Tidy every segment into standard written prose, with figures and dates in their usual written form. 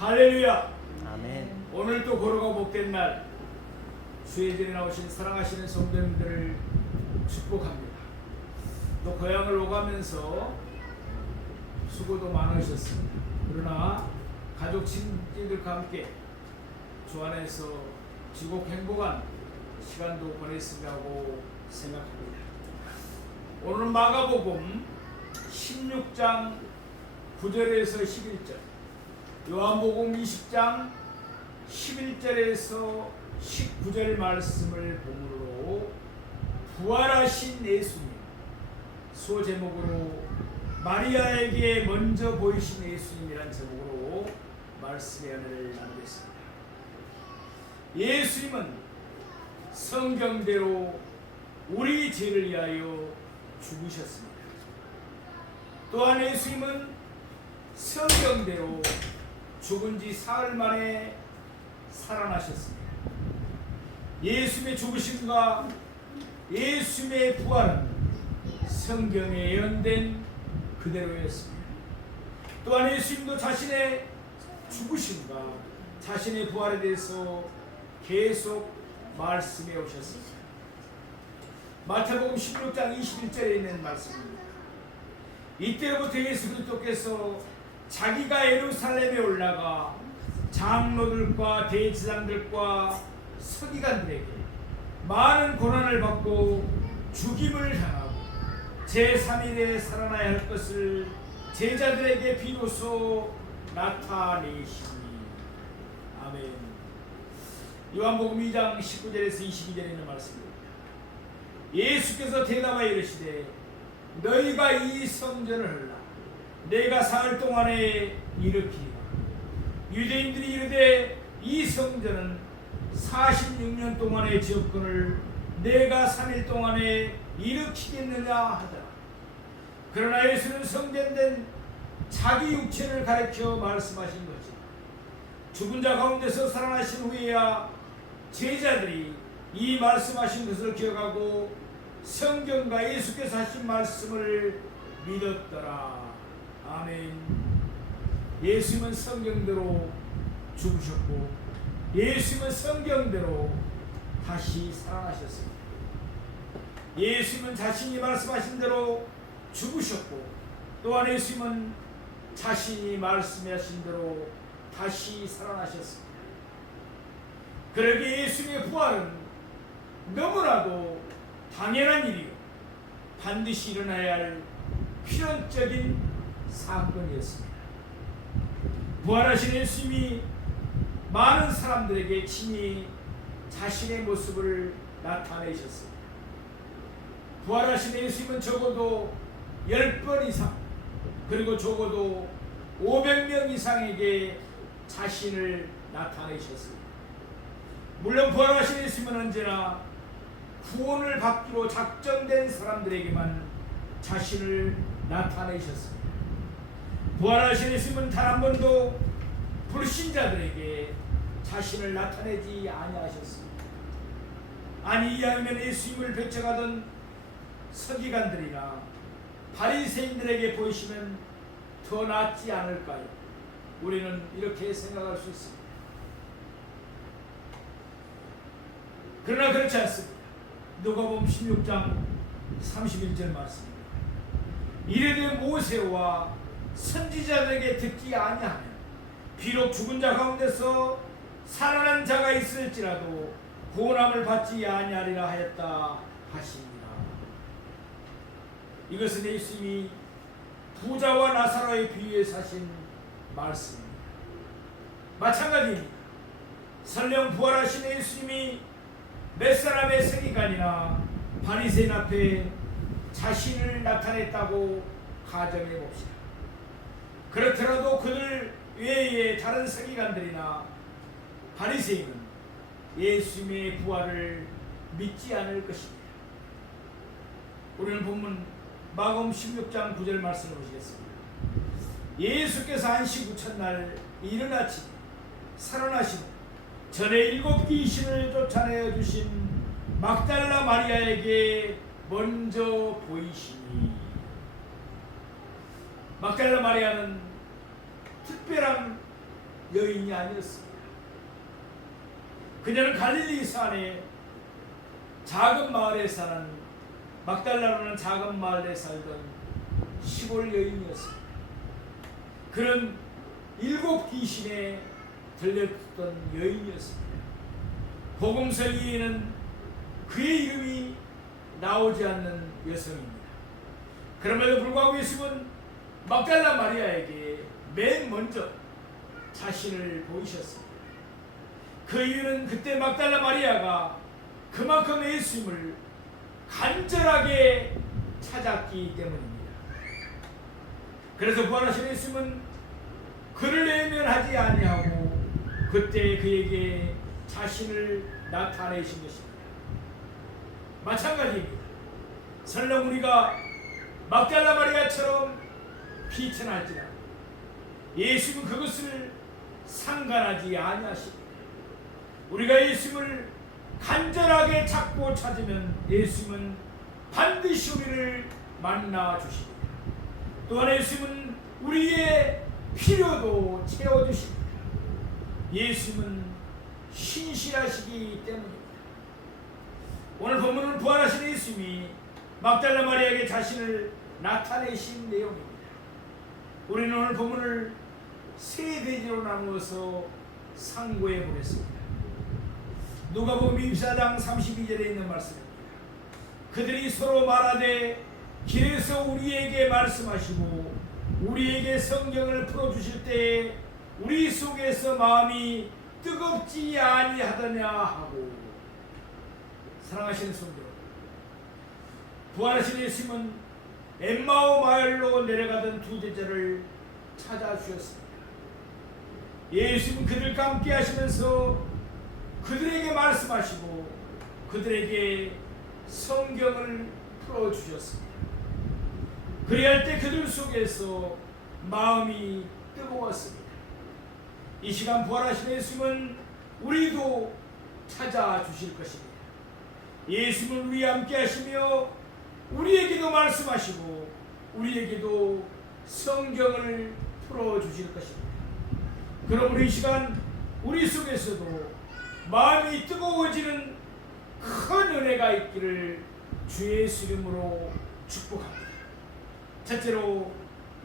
할렐루야. 아멘. 오늘도 고로가 복된 날, 주의 전에 나오신 사랑하시는 성도님들을 축복합니다. 또 고향을 오가면서 수고도 많으셨습니다. 그러나 가족 친지들과 함께 주 안에서 지속 행복한 시간도 보냈으리라고 생각합니다. 오늘은 마가복음 16장 9절에서 11절, 요한복음 20장 11절에서 19절 말씀을 본문으로 부활하신 예수님, 소 제목으로 마리아에게 먼저 보이신 예수님이란 제목으로 말씀의 은혜를 나누겠습니다. 예수님은 성경대로 우리 죄를 위하여 죽으셨습니다. 또한 예수님은 성경대로 죽은 지 사흘 만에 살아나셨습니다. 예수님의 죽으심과 예수님의 부활은 성경에 예언된 그대로였습니다. 또한 예수님도 자신의 죽으심과 자신의 부활에 대해서 계속 말씀해 오셨습니다. 마태복음 16장 21절에 있는 말씀입니다. 이때부터 예수 그리스도께서 자기가 예루살렘에 올라가 장로들과 대제사장들과 서기관들에게 많은 고난을 받고 죽임을 당하고 제3일에 살아나야 할 것을 제자들에게 비로소 나타내시니. 아멘. 요한복음 2장 19절에서 22절에 있는 말씀입니다. 예수께서 대답하여 이르시되 너희가 이 성전을 헐라 내가 사흘 동안에 일으키리라. 유대인들이 이르되 이 성전은 46년 동안의 지역권을 내가 3일 동안에 일으키겠느냐 하더라. 그러나 예수는 성전된 자기 육체를 가리켜 말씀하신 것이 죽은 자 가운데서 살아나신 후에야 제자들이 이 말씀하신 것을 기억하고 성경과 예수께서 하신 말씀을 믿었더라. 아멘. 예수님은 성경대로 죽으셨고 예수님은 성경대로 다시 살아나셨습니다. 예수님은 자신이 말씀하신 대로 죽으셨고 또한 예수님은 자신이 말씀하신 대로 다시 살아나셨습니다. 그러기에 예수님의 부활은 너무나도 당연한 일이요 반드시 일어나야 할 필연적인 사건이었습니다. 부활하신 예수님이 많은 사람들에게 친히 자신의 모습을 나타내셨습니다. 부활하신 예수님은 적어도 10번 이상 그리고 적어도 500명 이상에게 자신을 나타내셨습니다. 물론 부활하신 예수님은 언제나 구원을 받기로 작정된 사람들에게만 자신을 나타내셨습니다. 부활하신 예수님은 단 한 번도 불신자들에게 자신을 나타내지 아니하셨습니다. 아니 이왕이면 예수님을 배척하던 서기관들이나 바리새인들에게 보이시면 더 낫지 않을까요? 우리는 이렇게 생각할 수 있습니다. 그러나 그렇지 않습니다. 누가복음 16장 31절 말씀입니다. 이르되 모세와 선지자들에게 듣지 아니하면 비록 죽은 자 가운데서 살아난 자가 있을지라도 구원함을 받지 아니하리라 하였다 하십니다. 이것은 예수님이 부자와 나사로의 비유에서 하신 말씀입니다. 마찬가지입니다. 설령 부활하신 예수님이 몇 사람의 서기관이나 바리새인 앞에 자신을 나타냈다고 가정해 봅시다. 그렇더라도 그들 외에 다른 서기관들이나 바리새인은 예수님의 부활을 믿지 않을 것입니다. 우리는 본문 마가복음 16장 9절 말씀을 보시겠습니다. 예수께서 안식 후 첫날 이른 아침 살아나시고 전에 7 귀신을 쫓아내어 주신 막달라 마리아에게 먼저 보이시니. 막달라 마리아는 특별한 여인이 아니었습니다. 그녀는 갈릴리 산의 작은 마을에 사는 막달라라는 작은 마을에 살던 시골 여인이었습니다. 그는 7 귀신에 들렸던 여인이었습니다. 복음서에는 그의 이름이 나오지 않는 여성입니다. 그럼에도 불구하고 예수님은 막달라 마리아에게 맨 먼저 자신을 보이셨습니다. 그 이유는 그때 막달라 마리아가 그만큼 예수님을 간절하게 찾았기 때문입니다. 그래서 부활하신 예수님은 그를 외면하지 아니하고 그때 그에게 자신을 나타내신 것입니다. 마찬가지입니다. 설령 우리가 막달라 마리아처럼 비천할지라도 예수님은 그것을 상관하지 아니하십니다. 우리가 예수님을 간절하게 찾고 찾으면 예수님은 반드시 우리를 만나 주십니다. 또한 예수님은 우리의 필요도 채워주십니다. 예수님은 신실하시기 때문입니다. 오늘 본문은 부활하신 예수님이 막달라 마리아에게 자신을 나타내신 내용입니다. 우리는 오늘 본문을 3대지로 나누어서 상고해 보겠습니다. 누가복음 24장 32절에 있는 말씀입니다. 그들이 서로 말하되 길에서 우리에게 말씀하시고 우리에게 성경을 풀어주실 때에 우리 속에서 마음이 뜨겁지 아니하더냐 하고. 사랑하시는 성도, 부활하신 예수님은 엠마오 마을로 내려가던 2 제자를 찾아주셨습니다. 예수님은 그들과 함께 하시면서 그들에게 말씀하시고 그들에게 성경을 풀어주셨습니다. 그리할 때 그들 속에서 마음이 뜨거웠습니다. 이 시간 부활하신 예수님은 우리도 찾아주실 것입니다. 예수님은 우리와 함께 하시며 우리에게도 말씀하시고 우리에게도 성경을 풀어주실 것입니다. 그럼 우리 이 시간 우리 속에서도 마음이 뜨거워지는 큰 은혜가 있기를 주 예수 이름으로 축복합니다. 첫째로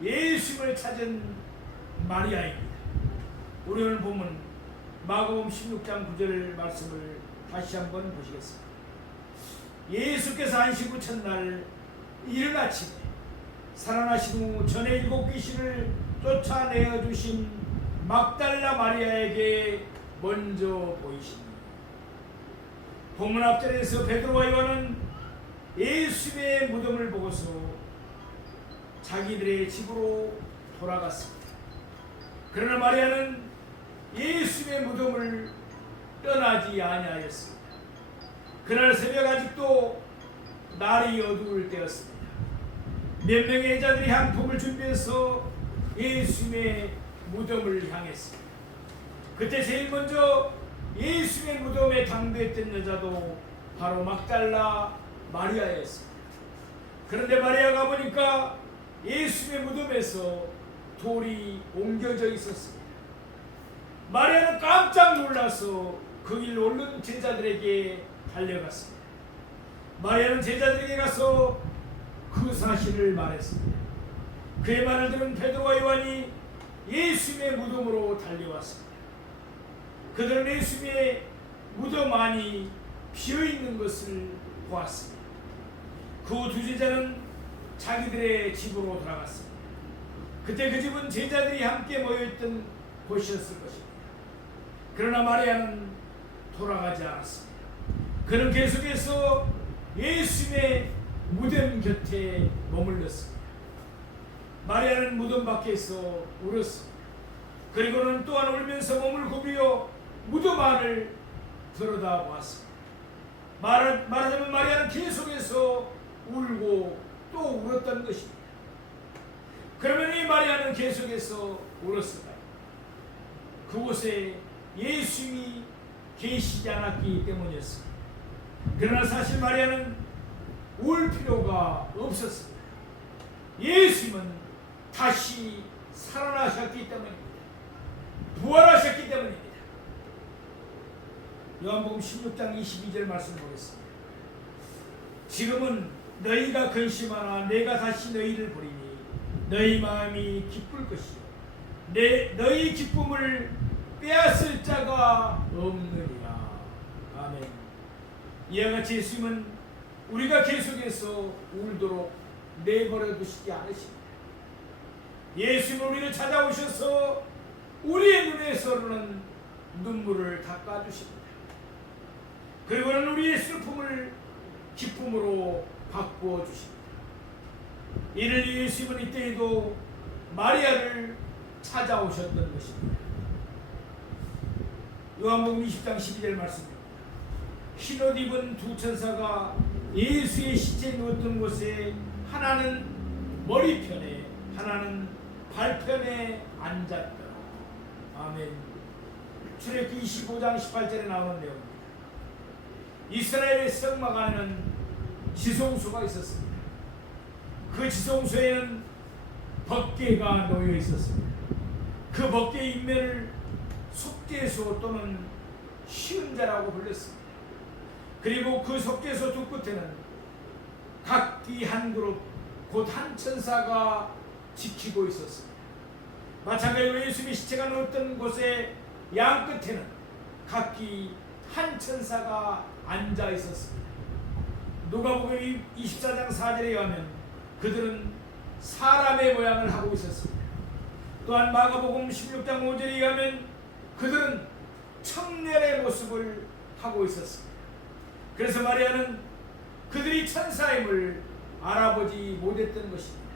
예수님을 찾은 마리아입니다. 우리 오늘 보면 마가복음 16장 9절 말씀을 다시 한번 보시겠습니다. 예수께서 안식 후 첫날 이른 아침에 살아나신 후 전에 7 귀신을 쫓아내어 주신 막달라 마리아에게 먼저 보이십니다. 본문 앞절에서 베드로와 요한은 예수님의 무덤을 보고서 자기들의 집으로 돌아갔습니다. 그러나 마리아는 예수님의 무덤을 떠나지 아니하였습니다. 그날 새벽 아직도 날이 어두울 때였습니다. 몇 명의 여자들이 향품을 준비해서 예수님의 무덤을 향했습니다. 그때 제일 먼저 예수님의 무덤에 당도했던 여자도 바로 막달라 마리아였습니다. 그런데 마리아가 보니까 예수님의 무덤에서 돌이 옮겨져 있었습니다. 마리아는 깜짝 놀라서 그 길 오른 제자들에게 달려갔습니다. 마리아는 제자들에게 가서 그 사실을 말했습니다. 그의 말을 들은 베드로와 요한이 예수님의 무덤으로 달려왔습니다. 그들은 예수님의 무덤 안이 비어있는 것을 보았습니다. 그 후 2 제자는 자기들의 집으로 돌아갔습니다. 그때 그 집은 제자들이 함께 모여있던 곳이었을 것입니다. 그러나 마리아는 돌아가지 않았습니다. 그는 계속해서 예수님의 무덤 곁에 머물렀습니다. 마리아는 무덤 밖에서 울었습니다. 그리고는 또한 울면서 몸을 구부려 무덤 안을 들여다보았습니다. 말하자면 마리아는 계속해서 울고 또 울었던 것입니다. 그러면 이 마리아는 계속해서 울었을까요? 그곳에 예수님이 계시지 않았기 때문이었습니다. 그러나 사실 마리아는 울 필요가 없었습니다. 예수님은 다시 살아나셨기 때문입니다. 부활하신 요한복음 16장 22절 말씀을 보겠습니다. 지금은 너희가 근심하나 내가 다시 너희를 보리니 너희 마음이 기쁠 것이요 너희 기쁨을 빼앗을 자가 없느니라. 아멘. 이와 같이 예수님은 우리가 계속해서 울도록 내버려 두시지 않으십니다. 예수님은 우리를 찾아오셔서 우리의 눈에서는 눈물을 닦아주십니다. 그리고는 우리의 슬픔을 기쁨으로 바꾸어 주십니다. 이를 예수님은 이때에도 마리아를 찾아오셨던 것입니다. 요한복음 20장 12절 말씀입니다. 흰옷 입은 두 천사가 예수의 시체 누웠던 곳에 하나는 머리편에 하나는 발편에 앉았더라. 아멘. 출애굽기 25장 18절에 나오는 내용입니다. 이스라엘의 성막 안에는 지성소가 있었습니다. 그 지성소에는 법궤가 놓여 있었습니다. 그 법궤 인면을 속죄소 또는 시은자라고 불렀습니다. 그리고 그 속죄소 두 끝에는 각기 한 그룹 곧 한 천사가 지키고 있었습니다. 마찬가지로 예수님의 시체가 놓였던 곳의 양 끝에는 각기 한 천사가 앉아 있었습니다. 누가복음 24장 4절에 의하면 그들은 사람의 모양을 하고 있었습니다. 또한 마가복음 16장 5절에 의하면 그들은 청년의 모습을 하고 있었습니다. 그래서 마리아는 그들이 천사임을 알아보지 못했던 것입니다.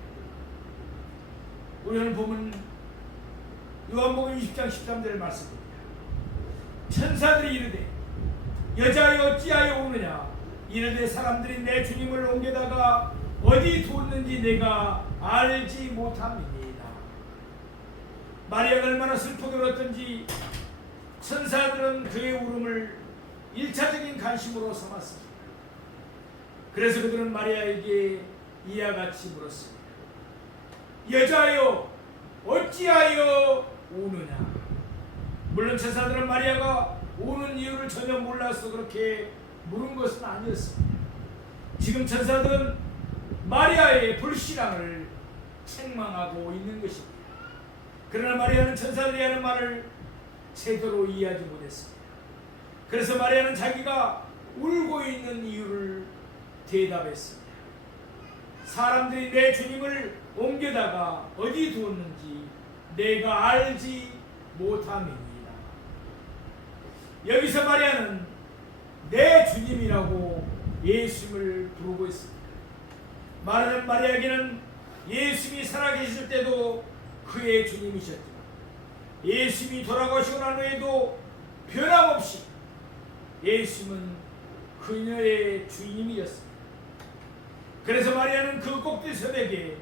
우리는 보면 요한복음 20장 13절 말씀입니다. 천사들이 이르되 여자여 어찌하여 우느냐 이르되 사람들이 내 주님을 옮겨다가 어디 두었는지 내가 알지 못함이니이다. 마리아가 얼마나 슬프게 울었던지 천사들은 그의 울음을 1차적인 관심으로 삼았습니다. 그래서 그들은 마리아에게 이와 같이 물었습니다. 여자여 어찌하여 우느냐. 물론 천사들은 마리아가 우는 이유를 전혀 몰라서 그렇게 물은 것은 아니었습니다. 지금 천사들은 마리아의 불신앙을 책망하고 있는 것입니다. 그러나 마리아는 천사들이 하는 말을 제대로 이해하지 못했습니다. 그래서 마리아는 자기가 울고 있는 이유를 대답했습니다. 사람들이 내 주님을 옮겨다가 어디 두었는지 내가 알지 못함이니이다. 여기서 마리아는 내 주님이라고 예수님을 부르고 있습니다. 말하는 마리아에게는 예수님이 살아계실 때도 그의 주님이셨지만 예수님이 돌아가시고 난 후에도 변함없이 예수님은 그녀의 주님이었습니다. 그래서 마리아는 그 꼭지 새벽에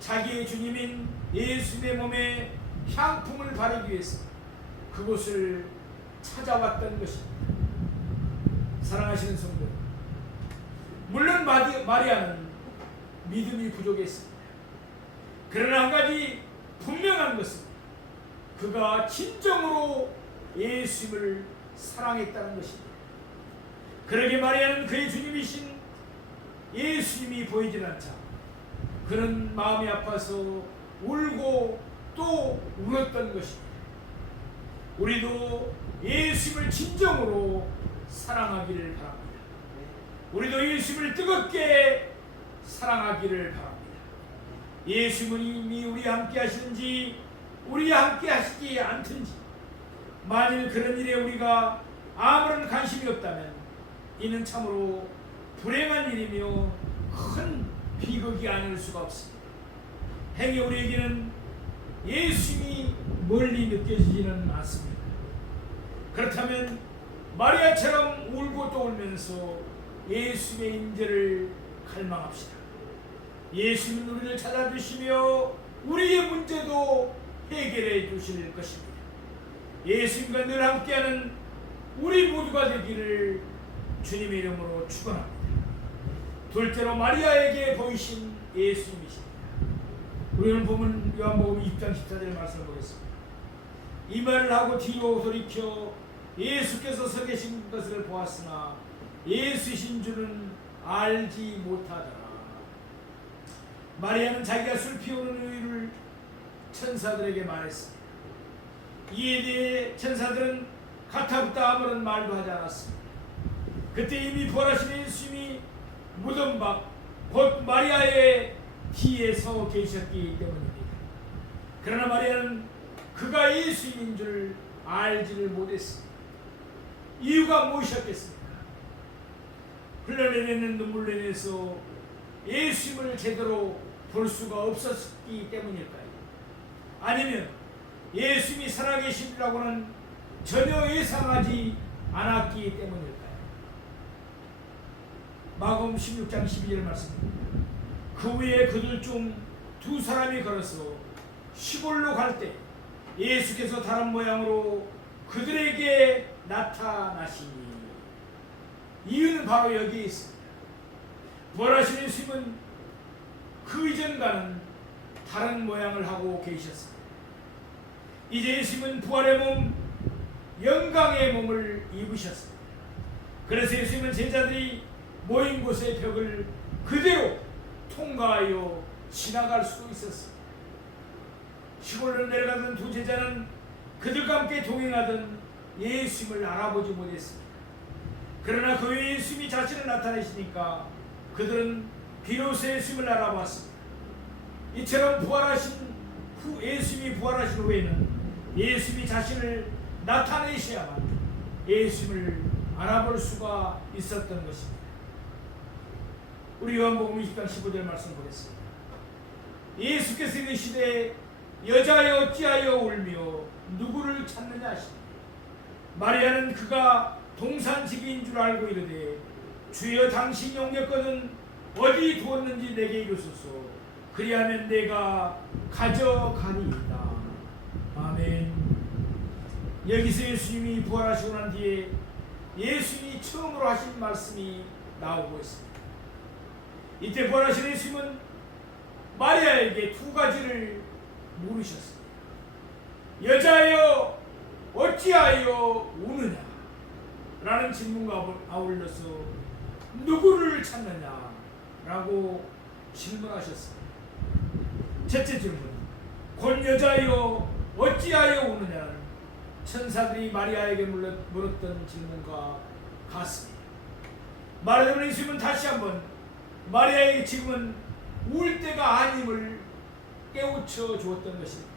자기의 주님인 예수님의 몸에 향품을 바르기 위해서 그곳을 찾아왔던 것입니다. 사랑하시는 성도, 물론 마리아는 믿음이 부족했습니다. 그러나 한 가지 분명한 것은 그가 진정으로 예수님을 사랑했다는 것입니다. 그러게 마리아는 그의 주님이신 예수님이 보이질 않자 그는 마음이 아파서 울고 또 울었던 것입니다. 우리도 예수님을 진정으로 사랑하기를 바랍니다. 우리도 예수님을 뜨겁게 사랑하기를 바랍니다. 예수님이 우리와 함께 하시는지 우리와 함께 하시지 않든지 만일 그런 일에 우리가 아무런 관심이 없다면 이는 참으로 불행한 일이며 큰 비극이 아닐 수가 없습니다. 행여 우리에게는 예수님이 멀리 느껴지지는 않습니다. 그렇다면 마리아처럼 울고 또 울면서 예수님의 임재를 갈망합시다. 예수님은 우리를 찾아주시며 우리의 문제도 해결해 주실 것입니다. 예수님과 늘 함께하는 우리 모두가 되기를 주님의 이름으로 축원합니다. 둘째로 마리아에게 보이신 예수님이십니다. 우리는 보면 요한복음 20장 14절 말씀을 보겠습니다. 이 말을 하고 뒤로 돌이켜 예수께서 서 계신 것을 보았으나 예수이신 줄은 알지 못하더라. 마리아는 자기가 술 피우는 이유를 천사들에게 말했습니다. 이에 대해 천사들은 가타부타 아무런 말도 하지 않았습니다. 그때 이미 부활하신 예수님이 무덤 밖 곧 마리아의 뒤에 서 계셨기 때문입니다. 그러나 마리아는 그가 예수님인 줄 알지를 못했습니다. 이유가 무엇이었겠습니까? 흘러내리는 눈물로 인해서 예수님을 제대로 볼 수가 없었기 때문일까요? 아니면 예수님이 살아계시리라고는 전혀 예상하지 않았기 때문일까요? 마가복음 16장 12절 말씀입니다. 그 후에 그들 중 두 사람이 걸어서 시골로 갈 때 예수께서 다른 모양으로 그들에게 나타나시니. 이유는 바로 여기에 있습니다. 부활하신 예수님은 그 이전과는 다른 모양을 하고 계셨습니다. 이제 예수님은 부활의 몸, 영광의 몸을 입으셨습니다. 그래서 예수님은 제자들이 모인 곳의 벽을 그대로 통과하여 지나갈 수 있었습니다. 시골로 내려가던 두 제자는 그들과 함께 동행하던 예수님을 알아보지 못했습니다. 그러나 그 후에 예수님이 자신을 나타내시니까 그들은 비로소 예수님을 알아봤습니다. 이처럼 예수님이 부활하신 후에는 예수님이 자신을 나타내셔야만 예수님을 알아볼 수가 있었던 것입니다. 우리 요한복음 20장 15절 말씀 보겠습니다. 예수께서 이르시되 여자여 어찌하여 울며 누구를 찾느냐 하시니. 마리아는 그가 동산지기인 줄 알고 이르되 주여 당신이 옮겼거든 어디 두었는지 내게 이르소서. 그리하면 내가 가져가리이다. 아멘. 여기서 예수님이 부활하시고 난 뒤에 예수님이 처음으로 하신 말씀이 나오고 있습니다. 이때 부활하신 예수님은 마리아에게 두 가지를 물으셨습니다. 여자여 어찌하여 우느냐? 라는 질문과 아울러서 누구를 찾느냐? 라고 질문하셨습니다. 첫째 질문, 곧 여자여 어찌하여 우느냐는 천사들이 마리아에게 물었던 질문과 같습니다. 말하자면 예수님은 다시 한번 마리아에게 지금은 울 때가 아님을 깨우쳐 주었던 것입니다.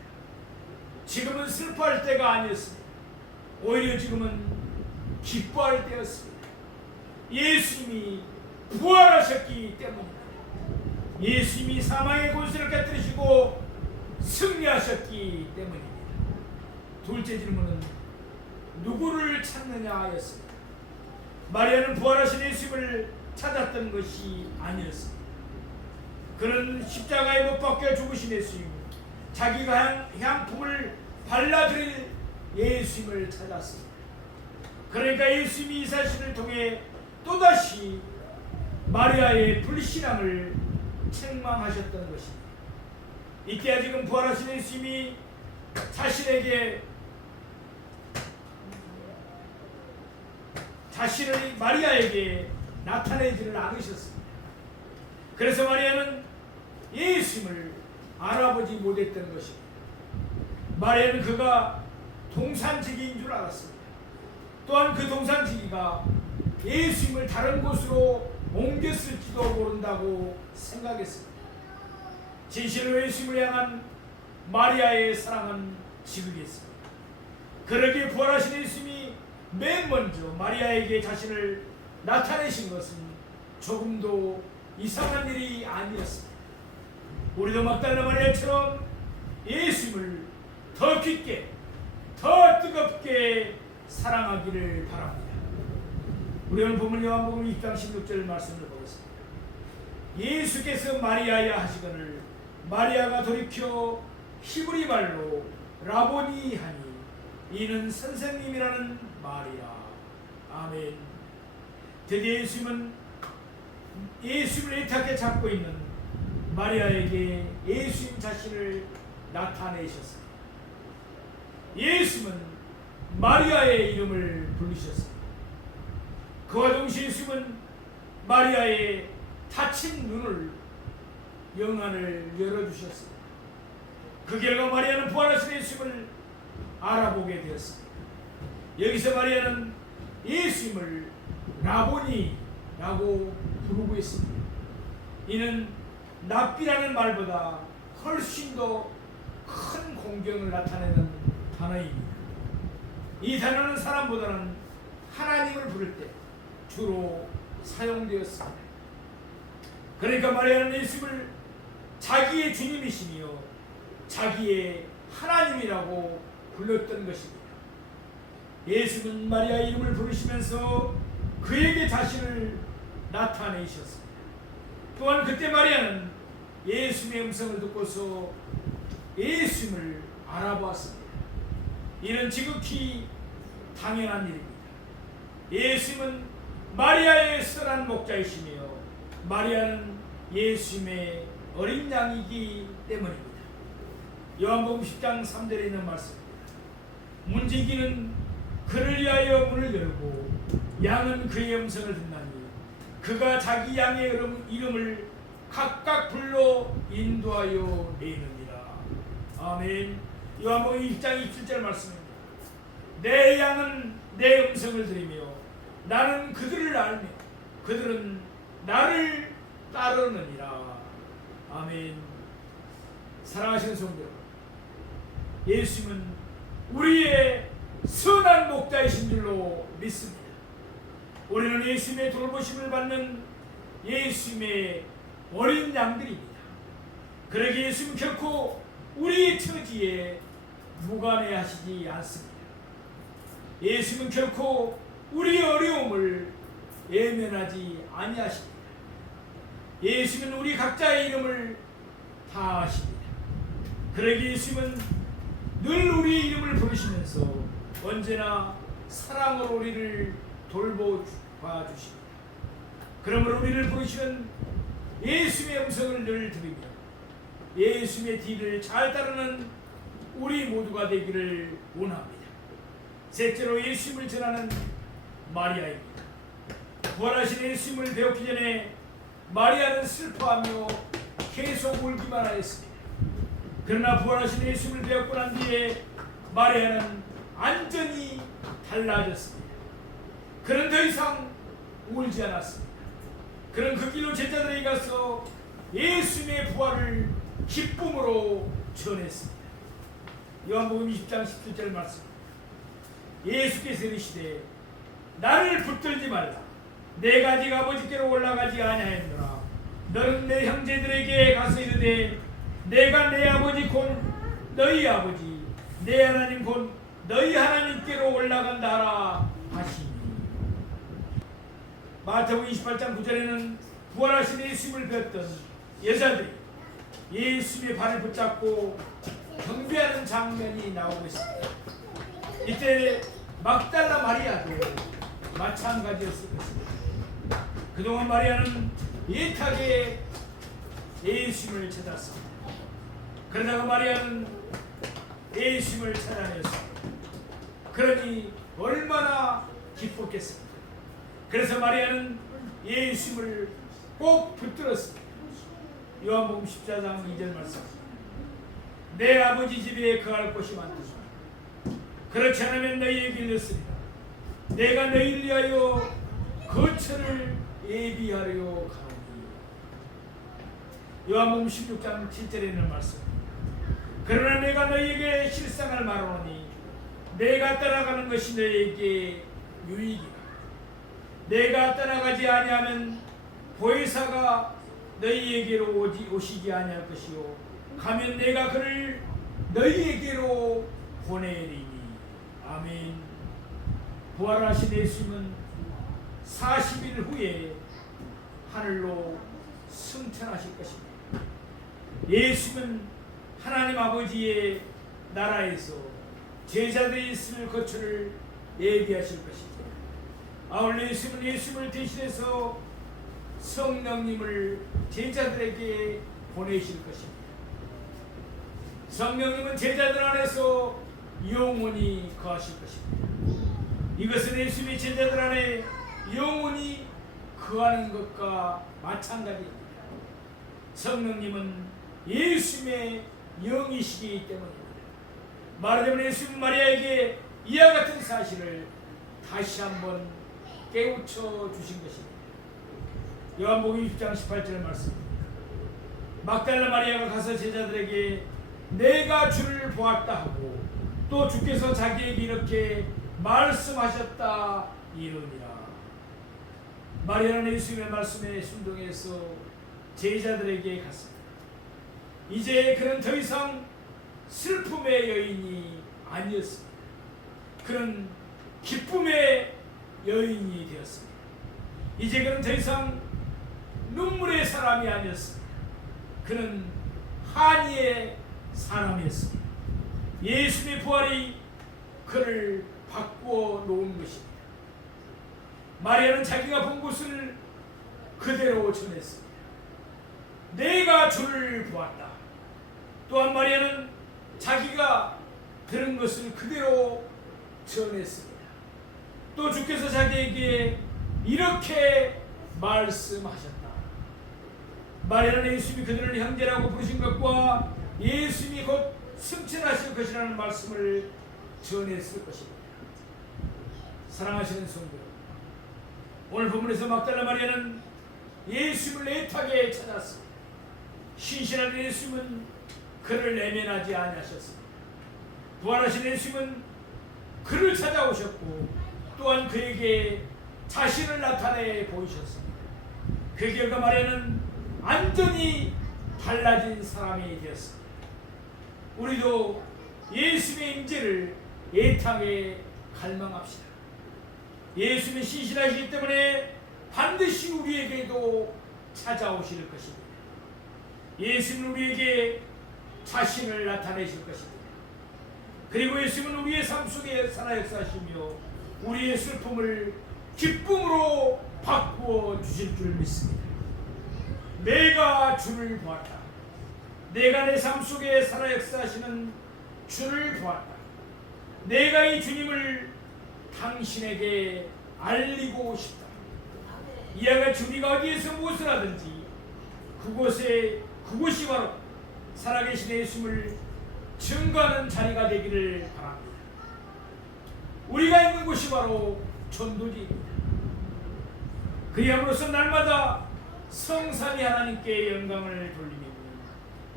지금은 슬퍼할 때가 아니었습니다. 오히려 지금은 기뻐할 때였습니다. 예수님이 부활하셨기 때문입니다. 예수님이 사망의 권세를 깨뜨리시고 승리하셨기 때문입니다. 둘째 질문은 누구를 찾느냐 였습니다. 마리아는 부활하신 예수님을 찾았던 것이 아니었습니다. 그는 십자가에 못 박혀 죽으신 예수님, 자기가 향품을 발라드릴 예수님을 찾았습니다. 그러니까 예수님이 이 사실을 통해 또다시 마리아의 불신앙을 책망하셨던 것입니다. 이때야 지금 부활하신 예수님이 자신을 마리아에게 나타내지를 않으셨습니다. 그래서 마리아는 예수님을 알아보지 못했던 것입니다. 마리아는 그가 동산지기인 줄 알았습니다. 또한 그 동산지기가 예수님을 다른 곳으로 옮겼을지도 모른다고 생각했습니다. 진실로 예수님을 향한 마리아의 사랑은 지극했습니다. 그러기에 부활하신 예수님이 맨 먼저 마리아에게 자신을 나타내신 것은 조금도 이상한 일이 아니었습니다. 우리도 막달라 마리아처럼 예수님을 더 깊게, 더 뜨겁게 사랑하기를 바랍니다. 우리 오늘 본문 요한복음 2장 16절 말씀을 보겠습니다. 예수께서 마리아야 하시거늘 마리아가 돌이켜 히브리 말로 라보니 하니 이는 선생님이라는 말이라. 아멘. 드디어 예수님은 예수님을 애타게 잡고 있는 마리아에게 예수님 자신을 나타내셨습니다. 예수님은 마리아의 이름을 부르셨습니다. 그와 동시에 예수님은 마리아의 다친 눈을 영안을 열어주셨습니다. 그 결과 마리아는 부활하신 예수님을 알아보게 되었습니다. 여기서 마리아는 예수님을 라보니라고 부르고 있습니다. 이는 랍비라는 말보다 훨씬 더 큰 공경을 나타내는 단어입니다. 이 단어는 사람보다는 하나님을 부를 때 주로 사용되었습니다. 그러니까 마리아는 예수님을 자기의 주님이시며 자기의 하나님이라고 불렀던 것입니다. 예수는 마리아의 이름을 부르시면서 그에게 자신을 나타내셨습니다. 또한 그때 마리아는 예수님의 음성을 듣고서 예수님을 알아보았습니다. 이는 지극히 당연한 일입니다. 예수님은 마리아의 선한 목자이시며 마리아는 예수님의 어린 양이기 때문입니다. 요한복음 10장 3절에 있는 말씀입니다. 문지기는 그를 위하여 문을 열고 양은 그의 음성을 듣나니 그가 자기 양의 이름을 각각 불러 인도하여 내느니라. 아멘. 요한복음 1장 27절 말씀입니다. 내 양은 내 음성을 들으며 나는 그들을 알며 그들은 나를 따르느니라. 아멘. 사랑하시는 성도 여러분, 예수님은 우리의 선한 목자이신 줄로 믿습니다. 우리는 예수님의 돌보심을 받는 예수님의 어린 양들입니다. 그러기에 예수님은 결코 우리의 처지에 무관해하시지 않습니다. 예수님은 결코 우리의 어려움을 외면하지 아니하십니다. 예수님은 우리 각자의 이름을 다 아십니다. 그러기에 예수님은 늘 우리의 이름을 부르시면서 언제나 사랑으로 우리를 돌보아 주십니다. 그러므로 우리를 부르시는 예수님의 음성을 늘 들으며 예수님의 뒤를 잘 따르는 우리 모두가 되기를 원합니다. 셋째로 예수님을 전하는 마리아입니다. 부활하신 예수님을 배웠기 전에 마리아는 슬퍼하며 계속 울기만 하였습니다. 그러나 부활하신 예수님을 배웠고 난 뒤에 마리아는 완전히 달라졌습니다. 그는 더 이상 울지 않았습니다. 그는 그 길로 제자들에게 가서 예수님의 부활을 기쁨으로 전했습니다. 요한복음 20장 17절 말씀입니다. 예수께서 이르시되 나를 붙들지 말라. 내가 아직 아버지께로 올라가지 아니하였노라. 너는 내 형제들에게 가서 이르되 내가 내 아버지 곧 너희 아버지 내 하나님 곧 너희 하나님께로 올라간다 하라 하시니. 마태복음 28장 9절에는 부활하신 예수님을 뵙던 여자들이 예수님의 발을 붙잡고 경배하는 장면이 나오고 있습니다. 이때 막달라 마리아도 마찬가지였을 것입니다. 그동안 마리아는 애타게 예수님을 찾았습니다. 그러다가 마리아는 예수님을 찾아냈습니다. 그러니 얼마나 기뻤겠습니까? 그래서 마리아는 예수님을 꼭 붙들었습니다. 요한복음 14장 2절 말씀. 내 아버지 집에 거할 곳이 많도다. 그렇지 않으면 너희에게 일렀으리라. 내가 너희를 위하여 거처를 예비하려 가오니. 요한복음 16장 7절에 있는 말씀. 그러나 내가 너희에게 실상을 말하노니 내가 따라가는 것이 너희에게 유익이라. 내가 떠나가지 아니하면 보혜사가 너희에게로 오시지 아니할 것이요 가면 내가 그를 너희에게로 보내리니. 아멘. 부활하신 예수님은 40일 후에 하늘로 승천하실 것입니다. 예수님은 하나님 아버지의 나라에서 제자들이 있을 거처를 예비하실 것이죠. 아울러 예수님은 예수님을 대신해서 성령님을 제자들에게 보내실 것입니다. 성령님은 제자들 안에서 영원히 거하실 것입니다. 이것은 예수님의 제자들 안에 영원히 거하는 것과 마찬가지입니다. 성령님은 예수님의 영이시기 때문입니다. 말하자면 예수님은 마리아에게 이와 같은 사실을 다시 한번 깨우쳐 주신 것입니다. 요한복음 20장 18절 말씀입니다. 막달라 마리아가 가서 제자들에게 내가 주를 보았다 하고 또 주께서 자기에게 이렇게 말씀하셨다 이르니라. 마리아는 예수님의 말씀에 순종해서 제자들에게 갔습니다. 이제 그는 더 이상 슬픔의 여인이 아니었습니다. 그는 기쁨의 여인이 되었습니다. 이제 그는 더 이상 눈물의 사람이 아니었습니다. 그는 한이의 사람이었습니다. 예수님의 부활이 그를 바꾸어 놓은 것입니다. 마리아는 자기가 본 것을 그대로 전했습니다. 내가 주를 보았다. 또한 마리아는 자기가 들은 것을 그대로 전했습니다. 또 주께서 자기에게 이렇게 말씀하셨다. 마리아는 예수님이 그들을 형제라고 부르신 것과 예수님이 곧 승천하실 것이라는 말씀을 전했을 것입니다. 사랑하시는 성도, 오늘 본문에서 막달라 마리아는 예수님을 애타게 찾았습니다. 신실한 예수님은 그를 내면하지 아니하셨습니다. 부활하신 예수님은 그를 찾아오셨고 또한 그에게 자신을 나타내 보이셨습니다. 그 결과 마리아는 완전히 달라진 사람이 되었습니다. 우리도 예수님의 임재를 애타게 갈망합시다. 예수님은 신실하시기 때문에 반드시 우리에게도 찾아오실 것입니다. 예수님은 우리에게 자신을 나타내실 것입니다. 그리고 예수님은 우리의 삶 속에 살아 역사하시며 우리의 슬픔을 기쁨으로 바꾸어 주실 줄 믿습니다. 내가 주를 보았다. 내가 내 삶 속에 살아 역사하시는 주를 보았다. 내가 이 주님을 당신에게 알리고 싶다. 이와 같이 우리가 어디에서 무엇을 하든지 그곳이 바로 살아계신 예수님을 증거하는 자리가 되기를 바랍니다. 우리가 있는 곳이 바로 전도지입니다. 그리함으로써 날마다 성삼위 하나님께 영광을 돌리며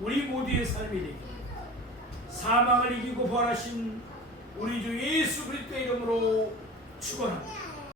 우리 모두의 삶이 되기를 사망을 이기고 부활하신 우리 주 예수 그리스도의 이름으로 축원합니다.